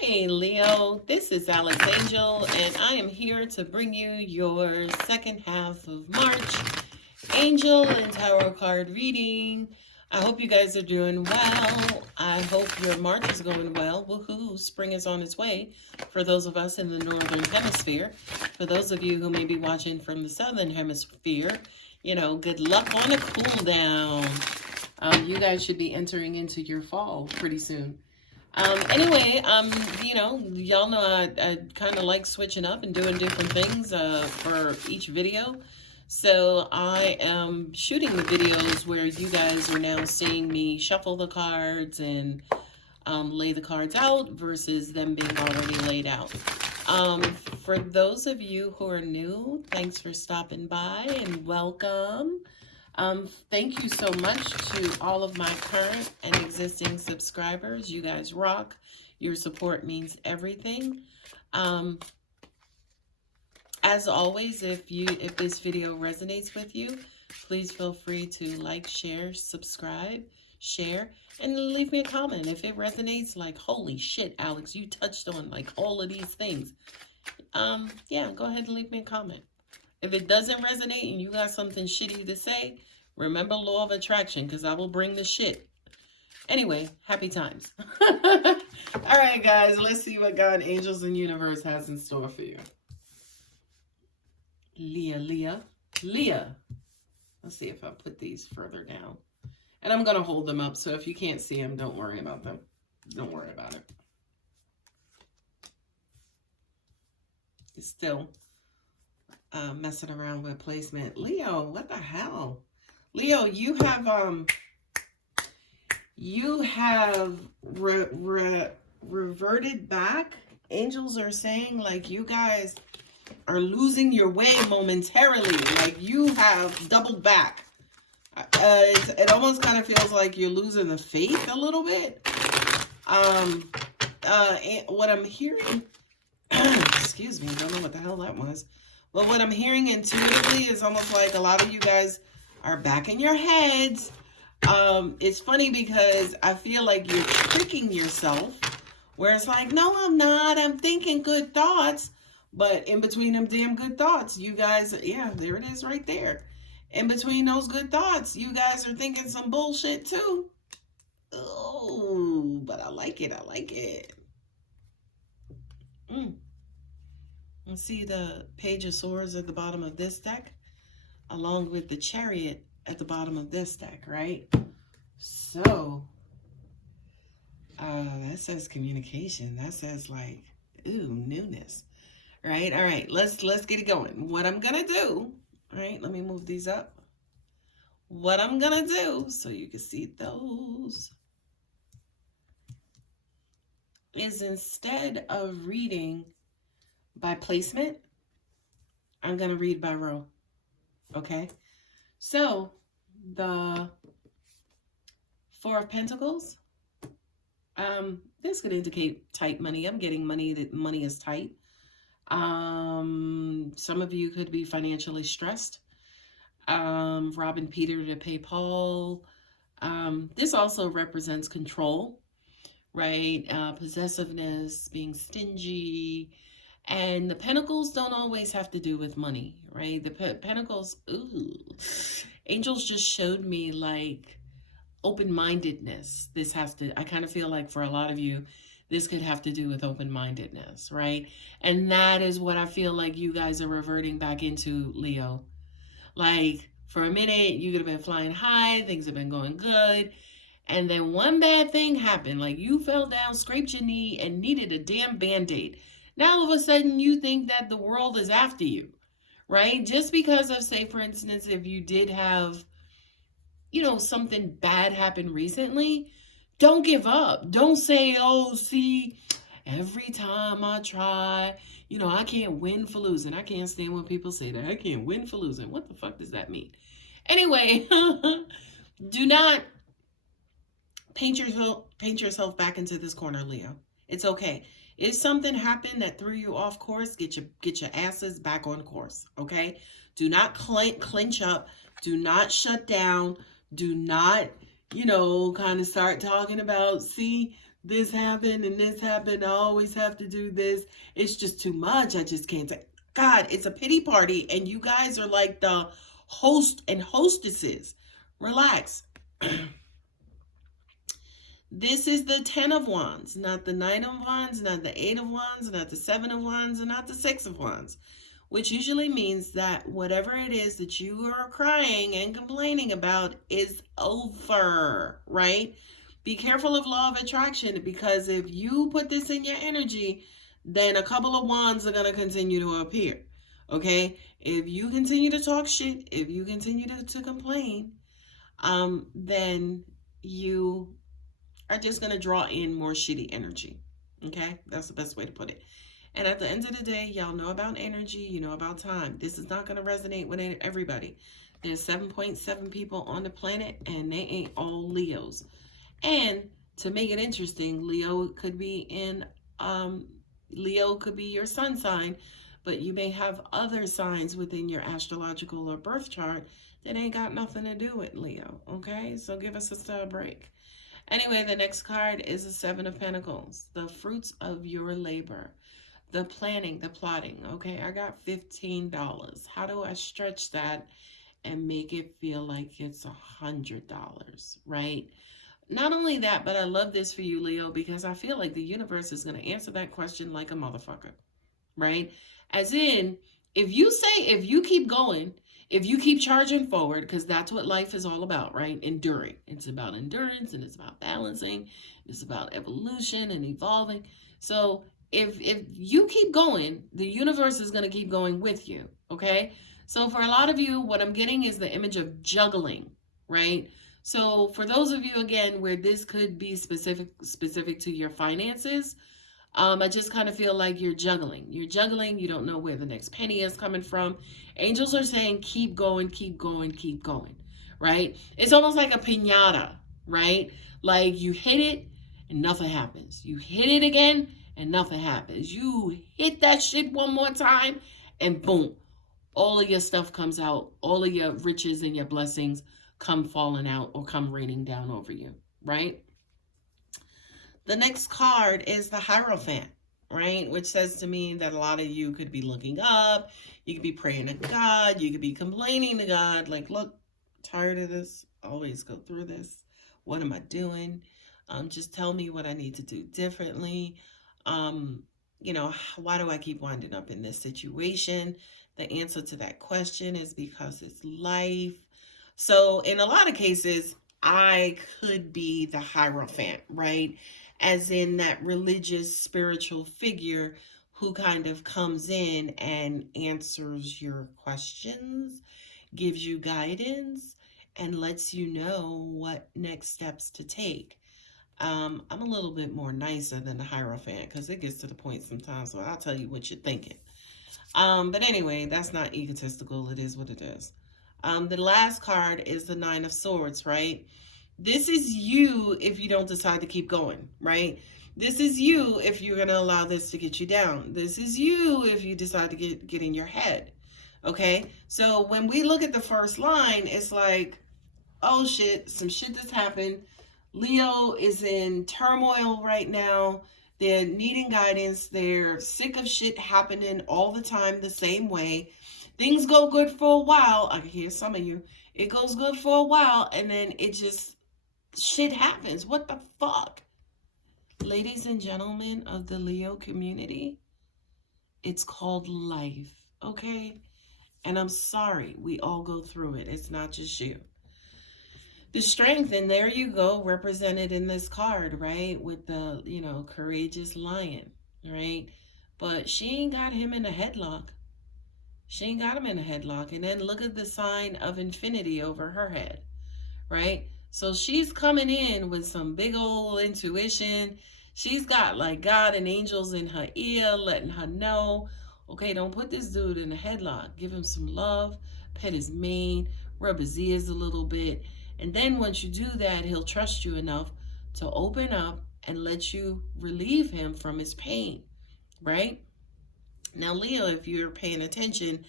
Hey Leo, this is Alex Angel, and I am here to bring you your second half of March Angel and Tarot card reading. I hope you guys are doing well. I hope your March is going well. Woohoo, spring is on its way for those of us in the Northern Hemisphere. For those of you who may be watching from the Southern Hemisphere, you know, good luck on a cool down. You guys should be entering into your fall pretty soon. Anyway, you know, y'all know I kind of like switching up and doing different things for each video. So I am shooting the videos where you guys are now seeing me shuffle the cards and lay the cards out versus them being already laid out. For those of you who are new, thanks for stopping by and welcome. Thank you so much to all of my current and existing subscribers. You guys rock. Your support means everything. As always, if this video resonates with you, please feel free to like, share, subscribe, share, and leave me a comment. If it resonates, like, holy shit, Alex, you touched on like all of these things. Yeah, go ahead and leave me a comment. If it doesn't resonate and you got something shitty to say, remember law of attraction, because I will bring the shit. Anyway, happy times. All right, guys, let's see what God, angels, and universe has in store for you. Leah. Let's see if I put these further down. And I'm going to hold them up, so if you can't see them, don't worry about them. Don't worry about it. It's still messing around with placement. Leo, what the hell? Leo, you have reverted back. Angels are saying like you guys are losing your way momentarily. Like you have doubled back. It almost kind of feels like you're losing the faith a little bit. What I'm hearing, excuse me, I don't know what the hell that was. But what I'm hearing intuitively is almost like a lot of you guys are back in your heads. It's funny because I feel like you're tricking yourself where it's like, no, I'm not. I'm thinking good thoughts. But in between them damn good thoughts, you guys, yeah, there it is right there. In between those good thoughts, you guys are thinking some bullshit too. Oh, but I like it. I like it. And see the Page of Swords at the bottom of this deck, along with the Chariot at the bottom of this deck, right? So, that says communication. That says like, ooh, newness, right? All right, let's get it going. What I'm gonna do, all right, let me move these up. What I'm gonna do, so you can see those, is instead of reading by placement, I'm going to read by row. Okay? So, the Four of Pentacles, this could indicate tight money. I'm getting money, that money is tight. Some of you could be financially stressed. Robbing Peter to pay Paul. This also represents control, right? Possessiveness, being stingy. And the Pentacles don't always have to do with money, right? The Pentacles, ooh. Angels just showed me like open-mindedness. This has to, I kind of feel like for a lot of you, this could have to do with open-mindedness, right? And that is what I feel like you guys are reverting back into, Leo. Like for a minute, you could have been flying high, things have been going good. And then one bad thing happened, like you fell down, scraped your knee, and needed a damn Band-Aid. Now, all of a sudden, you think that the world is after you, right? Just because of, say, for instance, if you did have, you know, something bad happen recently, don't give up. Don't say, oh, see, every time I try, you know, I can't win for losing. I can't stand when people say that. I can't win for losing. What the fuck does that mean? Anyway, do not paint yourself back into this corner, Leo. It's okay. If something happened that threw you off course, get your asses back on course, okay? Do not clench up. Do not shut down. Do not, you know, kind of start talking about, see, this happened and this happened. I always have to do this. It's just too much. I just can't take. God, it's a pity party, and you guys are like the host and hostesses. Relax. This is the 10 of Wands, not the 9 of Wands, not the 8 of Wands, not the 7 of Wands, and not the 6 of Wands, which usually means that whatever it is that you are crying and complaining about is over, right? Be careful of law of attraction, because if you put this in your energy, then a couple of wands are going to continue to appear, okay? If you continue to talk shit, if you continue to complain, then you are just going to draw in more shitty energy. Okay, that's the best way to put it. And at the end of the day, y'all know about energy, you know about time. This is not going to resonate with everybody. There's 7.7 people on the planet, and they ain't all Leos. And to make it interesting, Leo could be your sun sign, but you may have other signs within your astrological or birth chart that ain't got nothing to do with Leo. Okay, so give us a break. Anyway, the next card is the 7 of Pentacles, the fruits of your labor, the planning, the plotting. Okay, I got $15. How do I stretch that and make it feel like it's $100, right? Not only that, but I love this for you, Leo, because I feel like the universe is going to answer that question like a motherfucker, right? As in, if you keep going, if you keep charging forward, because that's what life is all about, right? Enduring. It's about endurance, and it's about balancing. It's about evolution and evolving. So if you keep going, the universe is going to keep going with you, okay? So for a lot of you, what I'm getting is the image of juggling, right? So for those of you, again, where this could be specific to your finances, I just kind of feel like you're juggling. You're juggling. You don't know where the next penny is coming from. Angels are saying, keep going, keep going, keep going, right? It's almost like a piñata, right? Like you hit it and nothing happens. You hit it again and nothing happens. You hit that shit one more time and boom, all of your stuff comes out. All of your riches and your blessings come falling out or come raining down over you, right? The next card is the Hierophant, right? Which says to me that a lot of you could be looking up. You could be praying to God. You could be complaining to God. Like, look, tired of this. Always go through this. What am I doing? Just tell me what I need to do differently. You know, why do I keep winding up in this situation? The answer to that question is because it's life. So in a lot of cases, I could be the Hierophant, right? As in that religious, spiritual figure who kind of comes in and answers your questions, gives you guidance, and lets you know what next steps to take. I'm a little bit more nicer than the Hierophant because it gets to the point sometimes where I'll tell you what you're thinking. But anyway, that's not egotistical. It is what it is. The last card is the 9 of Swords, right? This is you if you don't decide to keep going, right? This is you if you're going to allow this to get you down. This is you if you decide to get in your head, okay? So when we look at the first line, it's like, oh shit, some shit that's happened. Leo is in turmoil right now. They're needing guidance. They're sick of shit happening all the time the same way. Things go good for a while. I can hear some of you. It goes good for a while, and then it just, shit happens. What the fuck? Ladies and gentlemen of the Leo community, it's called life, okay? And I'm sorry, we all go through it. It's not just you. The strength, and there you go, represented in this card, right? With the, you know, courageous lion, right? But she ain't got him in a headlock. She ain't got him in a headlock. And then look at the sign of infinity over her head, right? So she's coming in with some big old intuition. She's got like God and angels in her ear, letting her know, okay, don't put this dude in a headlock. Give him some love, pet his mane, rub his ears a little bit. And then once you do that, he'll trust you enough to open up and let you relieve him from his pain, right? Now, Leo, if you're paying attention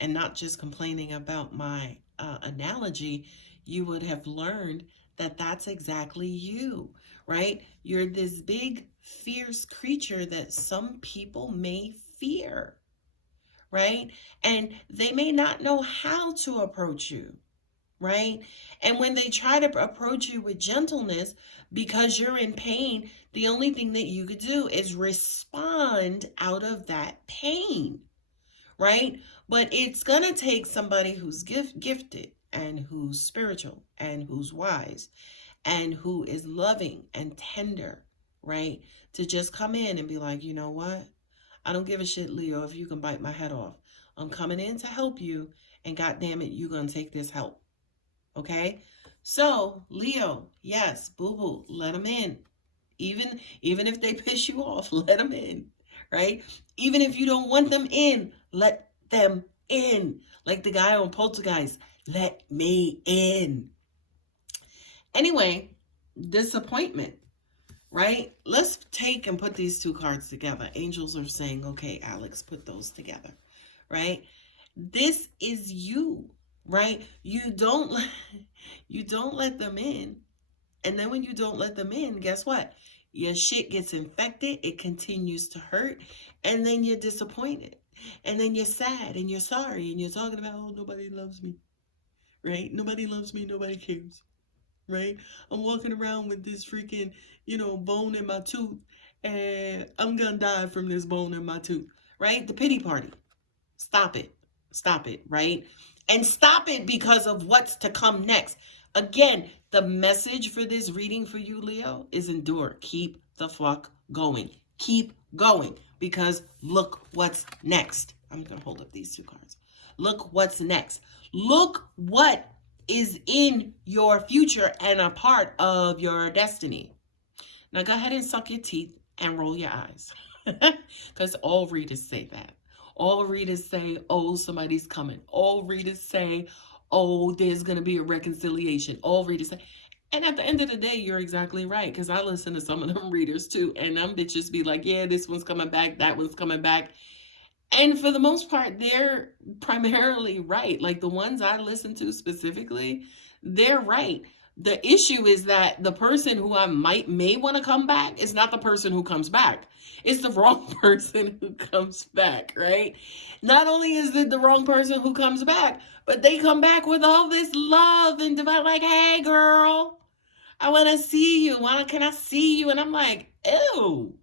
and not just complaining about my analogy, you would have learned that that's exactly you, right? You're this big, fierce creature that some people may fear, right? And they may not know how to approach you, right? And when they try to approach you with gentleness because you're in pain, the only thing that you could do is respond out of that pain, right? But it's going to take somebody who's gifted and who's spiritual and who's wise and who is loving and tender, right? To just come in and be like, you know what? I don't give a shit, Leo, if you can bite my head off. I'm coming in to help you, and God damn it, you're going to take this help. Okay? So, Leo, yes, boo-boo, let them in. Even if they piss you off, let them in, right? Even if you don't want them in, let them in. Like the guy on Poltergeist, let me in. Anyway, disappointment, right? Let's take and put these two cards together. Angels are saying, okay, Alex, put those together, right? This is you, right? You don't let them in. And then when you don't let them in, guess what? Your shit gets infected. It continues to hurt. And then you're disappointed. And then you're sad and you're sorry. And you're talking about, oh, nobody loves me, right? Nobody loves me. Nobody cares, right? I'm walking around with this freaking, bone in my tooth. And I'm going to die from this bone in my tooth, right? The pity party. Stop it. Stop it, right? And stop it because of what's to come next. Again, the message for this reading for you, Leo, is endure. Keep the fuck going. Keep going, because look what's next. I'm going to hold up these two cards. Look what's next. Look what is in your future and a part of your destiny. Now go ahead and suck your teeth and roll your eyes, because all readers say that. All readers say, oh, somebody's coming. All readers say, oh, there's going to be a reconciliation. All readers say. And at the end of the day, you're exactly right, because I listen to some of them readers too. And them bitches be like, yeah, this one's coming back. That one's coming back. And for the most part, they're primarily right. Like the ones I listen to specifically, they're right. The issue is that the person who I may want to come back is not the person who comes back. It's the wrong person who comes back, right? Not only is it the wrong person who comes back, but they come back with all this love and divine, like, hey, girl, I want to see you. Can I see you? And I'm like, ew,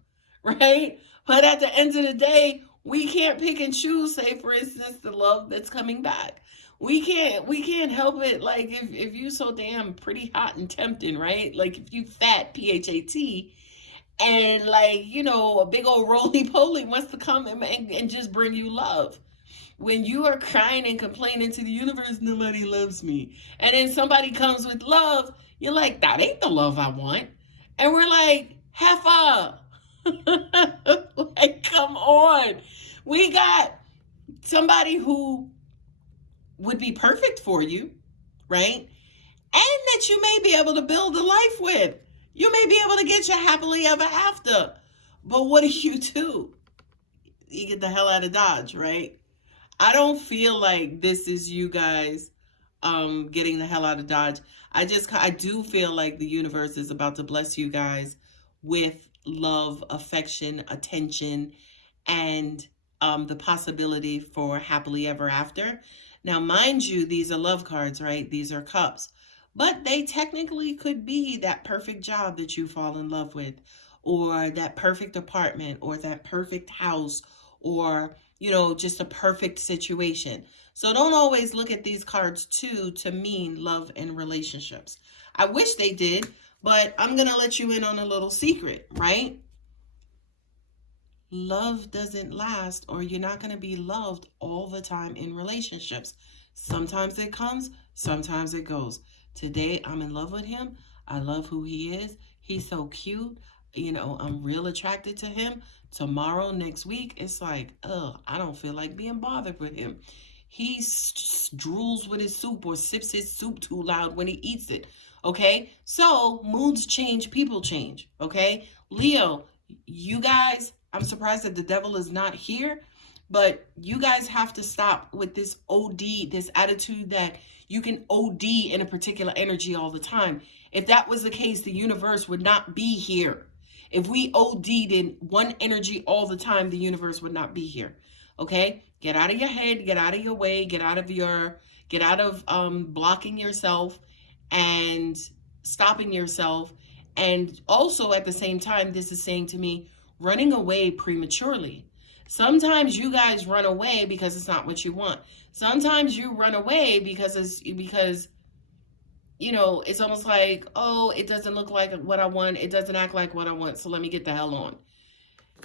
right? But at the end of the day, we can't pick and choose, say, for instance, the love that's coming back. We can't help it. Like if you so damn pretty hot and tempting, right? Like if you fat, P-H-A-T, and like, a big old roly-poly wants to come and just bring you love. When you are crying and complaining to the universe, nobody loves me. And then somebody comes with love, you're like, that ain't the love I want. And we're like, heifer. Like, come on. We got somebody who would be perfect for you, right? And that you may be able to build a life with. You may be able to get your happily ever after. But what do? You get the hell out of Dodge, right? I don't feel like this is you guys getting the hell out of Dodge. I do feel like the universe is about to bless you guys with love, affection, attention, and the possibility for happily ever after. Now, mind you, these are love cards, right? These are cups. But they technically could be that perfect job that you fall in love with, or that perfect apartment, or that perfect house, or, just a perfect situation. So don't always look at these cards too to mean love and relationships. I wish they did, but I'm going to let you in on a little secret, right? Love doesn't last, or you're not going to be loved all the time in relationships. Sometimes it comes, sometimes it goes. Today, I'm in love with him. I love who he is. He's so cute. I'm real attracted to him. Tomorrow, next week, it's like, I don't feel like being bothered with him. He drools with his soup or sips his soup too loud when he eats it. Okay? So, moods change, people change. Okay? Leo, you guys, I'm surprised that the devil is not here, but you guys have to stop with this OD, this attitude that you can OD in a particular energy all the time. If that was the case, the universe would not be here. If we OD'd in one energy all the time, the universe would not be here. Okay? Get out of your head, get out of your way, get out of blocking yourself and stopping yourself. And also at the same time, this is saying to me, running away prematurely. Sometimes you guys run away because it's not what you want. Sometimes you run away because you know, it's almost like, oh, it doesn't look like what I want. It doesn't act like what I want. So let me get the hell on.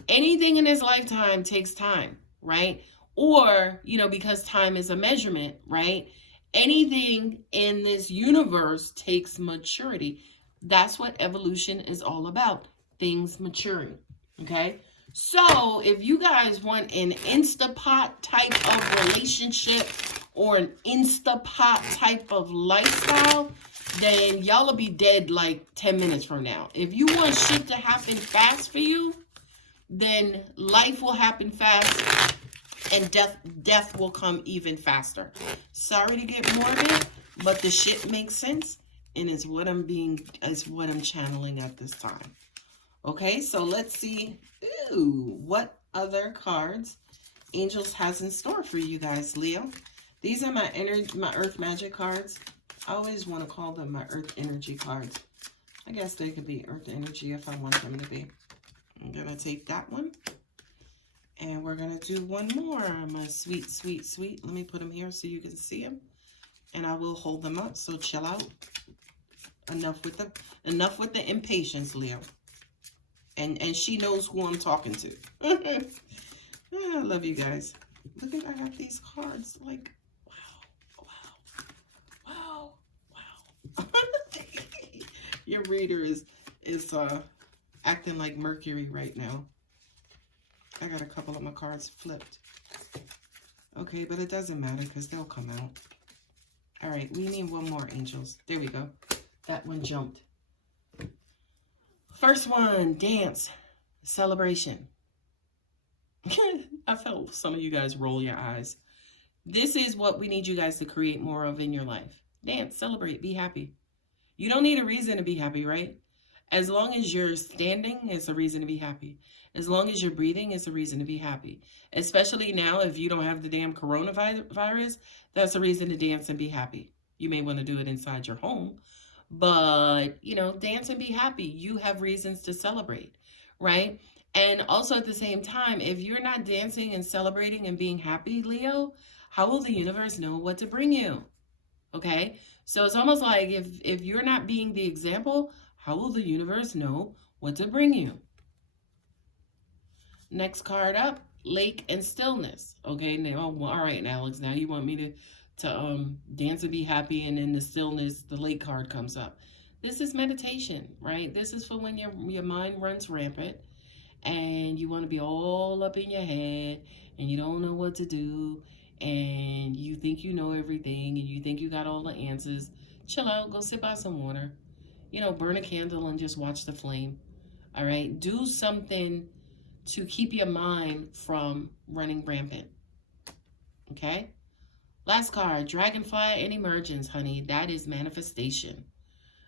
Anything in this lifetime takes time, right? Or, you know, because time is a measurement, right? Anything in this universe takes maturity. That's what evolution is all about. Things maturing, okay? So if you guys want an Instapot type of relationship or an Instapot type of lifestyle, then y'all will be dead like 10 minutes from now. If you want shit to happen fast for you, then life will happen fast and death will come even faster. Sorry to get morbid, but the shit makes sense and is what I'm channeling at this time. Okay, so let's see what other cards Angels has in store for you guys, Leo. These are my Earth Magic cards. I always want to call them my Earth Energy cards. I guess they could be Earth Energy if I want them to be. I'm going to take that one. And we're going to do one more. My sweet, sweet, sweet. Let me put them here so you can see them. And I will hold them up, so chill out. Enough with the impatience, Leo. And she knows who I'm talking to. I love you guys. Look at, I have these cards. Like, wow. Your reader is acting like Mercury right now. I got a couple of my cards flipped. Okay, but it doesn't matter because they'll come out. All right, we need one more, Angels. There we go. That one jumped. First one, dance, celebration. I felt some of you guys roll your eyes. This is what we need you guys to create more of in your life. Dance, celebrate, be happy. You don't need a reason to be happy, right? As long as you're standing, it's a reason to be happy. As long as you're breathing, it's a reason to be happy. Especially now, if you don't have the damn coronavirus, that's a reason to dance and be happy. You may want to do it inside your home, but, you know, dance and be happy. You have reasons to celebrate, right? And also at the same time, if you're not dancing and celebrating and being happy, Leo, how will the universe know what to bring you? Okay? So it's almost like if you're not being the example, how will the universe know what to bring you? Next card up, lake and stillness. Okay, now, all right, Alex, now you want me to dance and be happy, and in the stillness, the lake card comes up. This is meditation, right? This is for when your mind runs rampant and you want to be all up in your head and you don't know what to do and you think you know everything and you think you got all the answers. Chill out, go sit by some water. You know, burn a candle and just watch the flame. All right, do something to keep your mind from running rampant. Okay? Last card, dragonfly and emergence, honey. That is manifestation.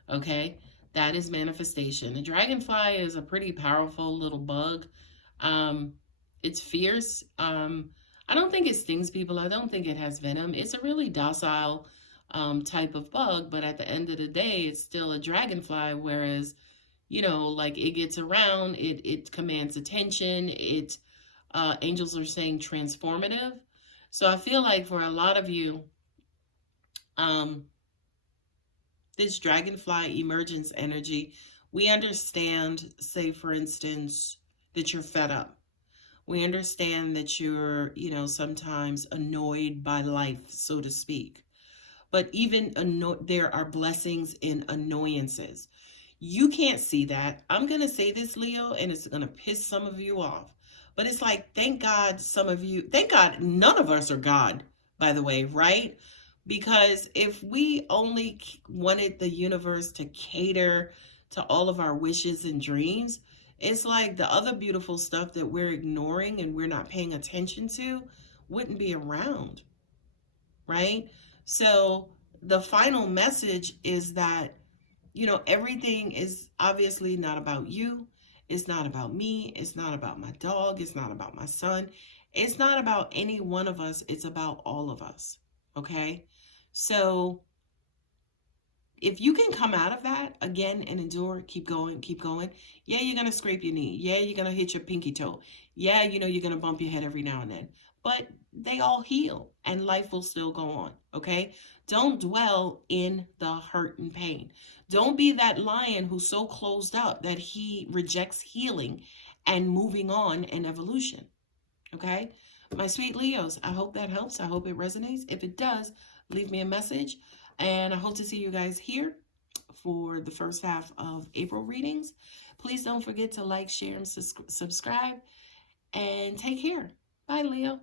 Okay? That is manifestation. The dragonfly is a pretty powerful little bug. It's fierce. I don't think it stings people. I don't think it has venom. It's a really docile type of bug, but at the end of the day, it's still a dragonfly, whereas, you know, like it gets around, it commands attention. Angels are saying transformative. So I feel like for a lot of you, this dragonfly emergence energy, we understand, say for instance, that you're fed up. We understand that you're, you know, sometimes annoyed by life, so to speak. But even there are blessings in annoyances. You can't see that. I'm going to say this, Leo, and it's going to piss some of you off. But it's like, thank God thank God none of us are God, by the way, right? Because if we only wanted the universe to cater to all of our wishes and dreams, it's like the other beautiful stuff that we're ignoring and we're not paying attention to wouldn't be around, right? So the final message is that, you know, everything is obviously not about you. It's not about me. It's not about my dog. It's not about my son. It's not about any one of us. It's about all of us. Okay? So if you can come out of that again and endure, keep going, keep going. Yeah, you're going to scrape your knee. Yeah, you're going to hit your pinky toe. Yeah, you know, you're going to bump your head every now and then. But they all heal and life will still go on. Okay? Don't dwell in the hurt and pain. Don't be that lion who's so closed up that he rejects healing and moving on and evolution. Okay? My sweet Leos, I hope that helps. I hope it resonates. If it does, leave me a message. And I hope to see you guys here for the first half of April readings. Please don't forget to like, share, and subscribe. And take care. Bye, Leo.